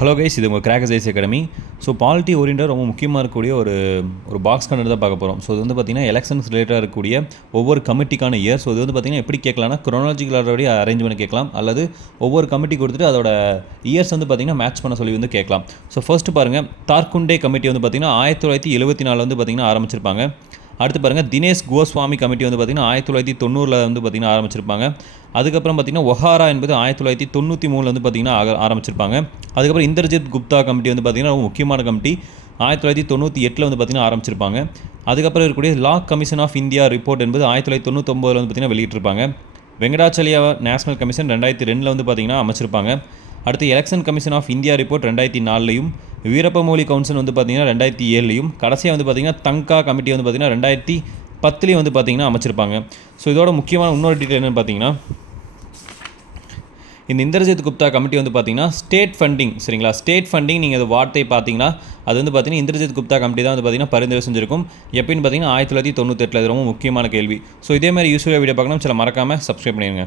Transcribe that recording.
Hello guys, இது உங்கள் Crackers IAS Academy. So polity ஓரியண்டாக ரொம்ப முக்கியமாக இருக்கக்கூடிய ஒரு பாக்ஸ் கண்டென்ட் தான் பார்க்க போகிறோம். ஸோ இது வந்து பார்த்திங்கன்னா எலெக்ஷன்ஸ் ரிலேட்டாக இருக்கக்கூடிய ஒவ்வொரு கமிட்டிக்கான இயர். ஸோ இது வந்து பார்த்திங்கன்னா எப்படி கேட்கலாம்னா குரோனாலஜிக்கல் ஆர்டர் அரேஞ்ச் பண்ணி கேட்கலாம், அல்லது ஒவ்வொரு கமிட்டி கொடுத்துட்டு அதோட இயர்ஸ் வந்து பார்த்திங்கன்னா மேட்ச் பண்ண சொல்லி வந்து கேட்கலாம். ஸோ ஃபர்ஸ்ட் பாருங்கள், தார்குண்டே கமிட்டி வந்து பார்த்திங்கன்னா 1974 வந்து பார்த்திங்கன்னா ஆரம்பிச்சிருப்பாங்க. அடுத்து பாருங்கள், தினேஷ் கோஸ்வாமி கமிட்டி வந்து பார்த்திங்கன்னா 1990 வந்து பார்த்திங்கன்னா ஆரம்பிச்சிருப்பாங்க. அதுக்கப்புறம் பார்த்திங்கன்னா ஒஹாரா என்பது 1993 வந்து பார்த்திங்கன்னா ஆரம்பிச்சிருப்பாங்க. அதுக்கப்புறம் இந்தர்ஜித் குப்தா கமிட்டி வந்து பார்த்திங்கன்னா ரொம்ப முக்கியமான கமிட்டி 1998 வந்து பார்த்திங்கன்னா ஆரம்பிச்சிருப்பாங்க. அதுக்கப்புறம் இருக்கக்கூடிய law commission of India report என்பது 1999 வந்து பார்த்திங்கன்னா வெளியிட்டிருப்பாங்க. வெங்கடாச்சலியா நேஷனல் கமிஷன் 2002 வந்து பார்த்திங்கன்னா அமைச்சிருப்பாங்க. அடுத்து election commission of India report 2004 Veerappa Moily council வந்து பார்த்திங்கன்னா 2007 கடைசியாக வந்து பார்த்திங்கன்னா தங்கா கமிட்டி வந்து பார்த்திங்கன்னா 2010 வந்து பார்த்திங்கன்னா அமைச்சிருப்பாங்க. ஸோ இதோட முக்கியமான இன்னொரு டீட்டெயில் என்னென்னு பார்த்திங்கன்னா, இந்த இந்தர்ஜித் குப்தா கமிட்டி வந்து பார்த்திங்கன்னா ஸ்டேட் ஃபண்டிங், சரிங்களா, ஸ்டேட் ஃபண்டிங் நீங்கள் அது வார்த்தை பார்த்தீங்கன்னா அது வந்து பார்த்திங்கன்னா இந்தர்ஜித் குப்தா கமிட்டி தான் வந்து பார்த்திங்கன்னா பரிந்துரை செஞ்சிருக்கும். எப்படின்னு பார்த்திங்கன்னா 1998. அது ரொம்ப முக்கியமான கேள்வி. ஸோ இதே மாதிரி யூஸ்ஃபுல்லாக வீடியோ பார்க்கணும், சில மறக்காமல் சப்ஸ்கிரைப் பண்ணிடுங்க.